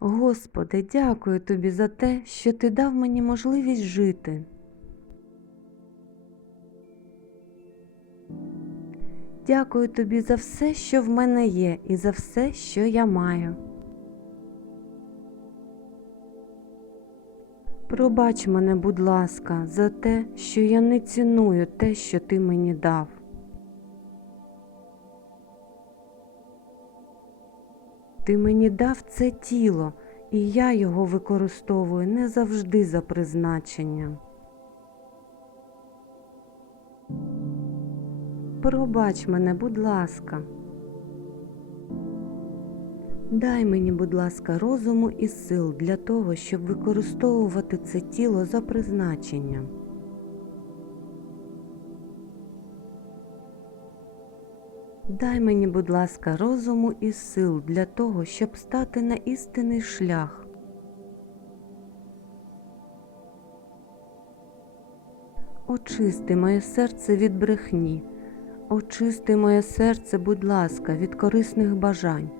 Господи, дякую Тобі за те, що Ти дав мені можливість жити. Дякую Тобі за все, що в мене є, і за все, що я маю. Пробач мене, будь ласка, за те, що я не ціную те, що ти мені дав. Ти мені дав це тіло, і я його використовую не завжди за призначенням. Пробач мене, будь ласка. Дай мені, будь ласка, розуму і сил для того, щоб використовувати це тіло за призначенням. Дай мені, будь ласка, розуму і сил для того, щоб стати на істинний шлях. Очисти моє серце від брехні, очисти моє серце, будь ласка, від корисних бажань.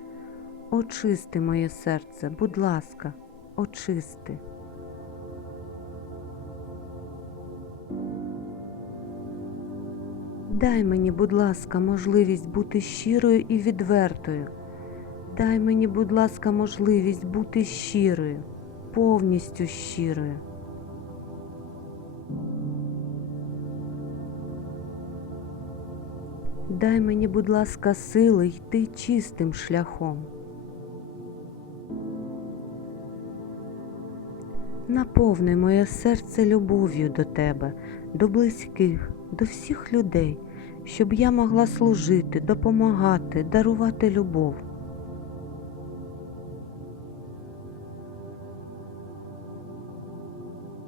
Очисти моє серце, будь ласка, очисти. Дай мені, будь ласка, можливість бути щирою і відвертою. Дай мені, будь ласка, можливість бути щирою, повністю щирою. Дай мені, будь ласка, сили йти чистим шляхом. Наповни моє серце любов'ю до тебе, до близьких, до всіх людей, щоб я могла служити, допомагати, дарувати любов.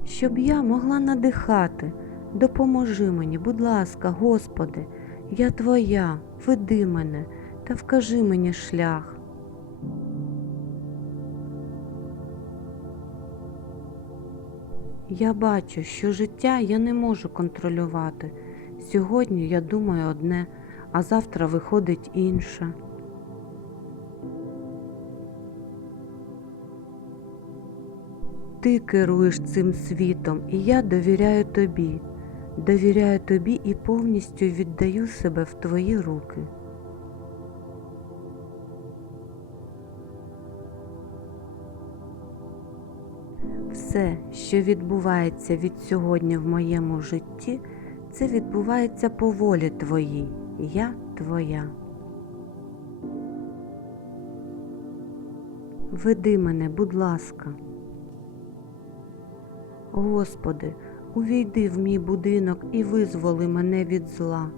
Щоб я могла надихати, допоможи мені, будь ласка, Господи, я Твоя, веди мене та вкажи мені шлях. Я бачу, що життя я не можу контролювати. Сьогодні я думаю одне, а завтра виходить інше. Ти керуєш цим світом, і я довіряю тобі, довіряю тобі і повністю віддаю себе в твої руки. Все, що відбувається від сьогодні в моєму житті, це відбувається по волі твоїй. Я твоя. Веди мене, будь ласка. Господи, увійди в мій будинок і визволи мене від зла.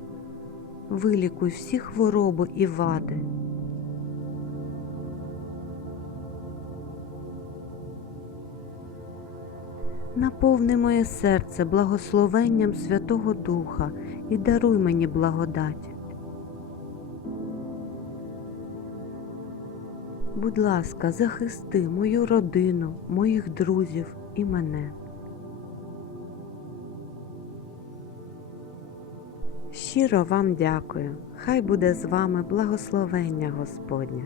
Вилікуй всі хвороби і вади. Наповни моє серце благословенням Святого Духа і даруй мені благодать. Будь ласка, захисти мою родину, моїх друзів і мене. Щиро вам дякую. Хай буде з вами благословення Господнє.